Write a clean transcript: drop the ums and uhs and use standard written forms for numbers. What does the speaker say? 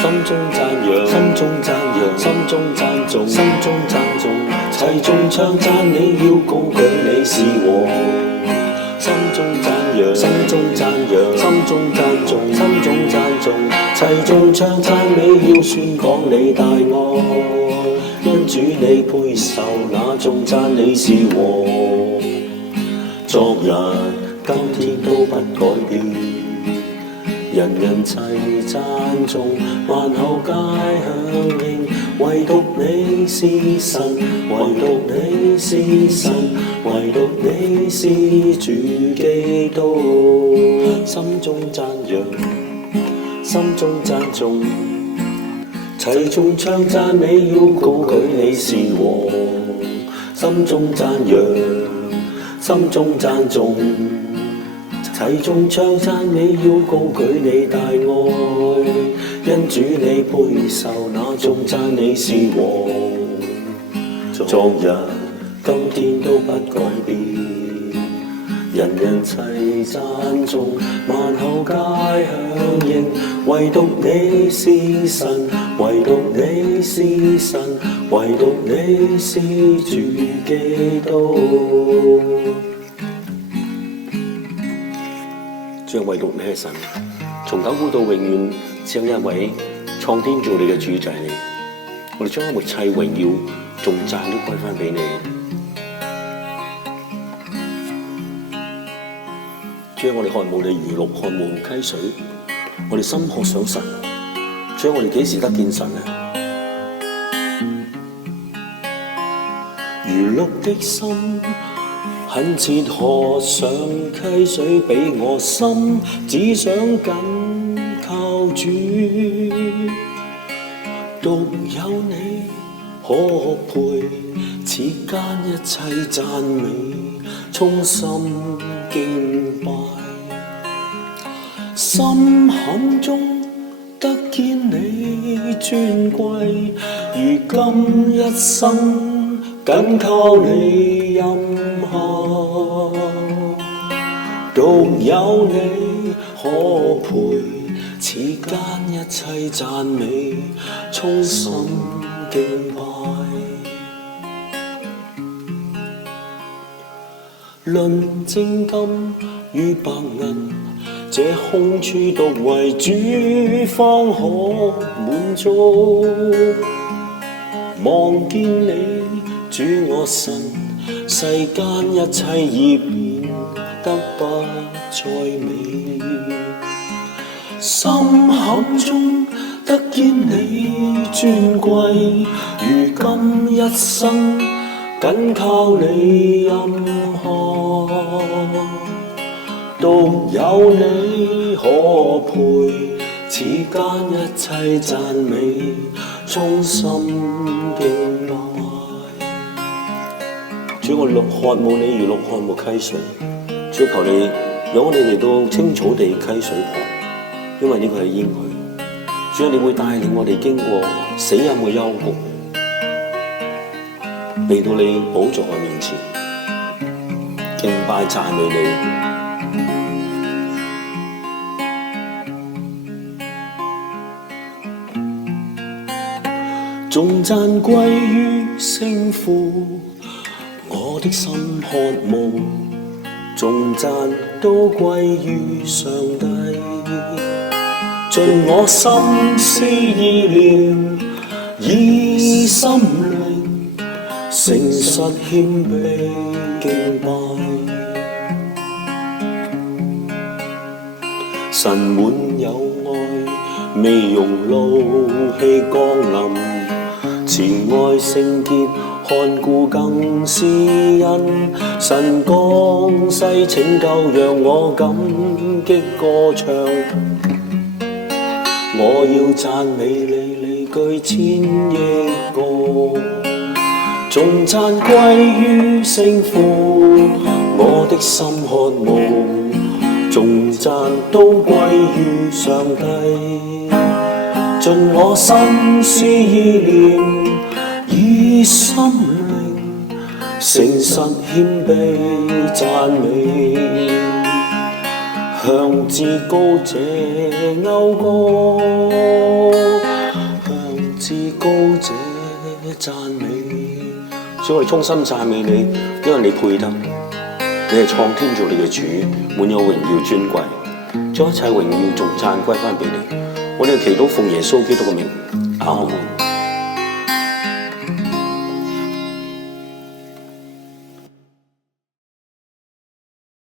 心中讚揚，心中讚揚，心中讚頌，心中讚頌，齊眾唱讚你，要高舉你是王。心中讚揚，心中讚揚，心中讚頌，心中讚頌，齊眾唱讚你，要宣講你大愛。因主你配受那眾讚你是王，昨日今天都不改變。人人齊讚頌，萬口皆響應，唯獨你是神，唯獨你是神，唯獨你是主基督。心中讚揚，心中讚頌，齊眾唱讚美，要高舉你是王。心中讚揚，心中讚頌，齊眾唱讚美，要高舉你大愛。因主你配受那眾讚你是王，昨日今天都不改變。人人齊讚頌，萬口皆響應，唯獨你是神，唯獨你是神，唯獨你是主基督。主，唯獨你係神，從亙古到永遠，只有一位創天造地嘅主就係你。我哋將一切榮耀、頌讚都歸翻俾你。主，我哋渴慕你如鹿，渴慕溪水，我哋心渴想神。主，我哋幾時得見神呢？如鹿的心，懇切渴想溪水，比我心只想緊靠主。獨有你可配此間一切讚美，衷心敬拜。心坎中得見你尊貴，如今一生緊靠你蔭下。獨有你可配此間一切讚美，衷心敬拜。論精金與白銀，這空處獨為主方可滿足。望見你主我神，世間一切已變得不再美。心坎中得見你尊貴，如今一生緊靠你蔭下。獨有你可配此間一切讚美，衷心敬拜。主，我渴慕你如鹿渴慕溪水。主，求你讓我哋嚟到青草地溪水旁，因為呢個係應許。主，你會帶領我哋經過死蔭嘅幽谷，嚟到你寶座嘅面前，敬拜讚美你。頌讚歸於聖父，我的心渴慕，頌讚都歸於上帝。盡我心思意念，以心靈誠實謙卑敬拜。神滿有愛，未容怒氣降臨，慈愛聖潔看顧更是恩。神降世拯救，讓我感激歌唱。我要讚美你，理據千億個，頌讚歸於聖父，我的心渴慕，頌讚都歸於上帝。盡我心思意念，以心靈誠實謙卑讚美。向至高者謳歌，向至高者讚美。所以我哋衷心讚美你，因為你配得，你係創天造地嘅主，滿有榮耀尊貴，將一切榮耀頌讚歸翻俾你。我哋祈禱奉耶穌基督嘅名，阿門。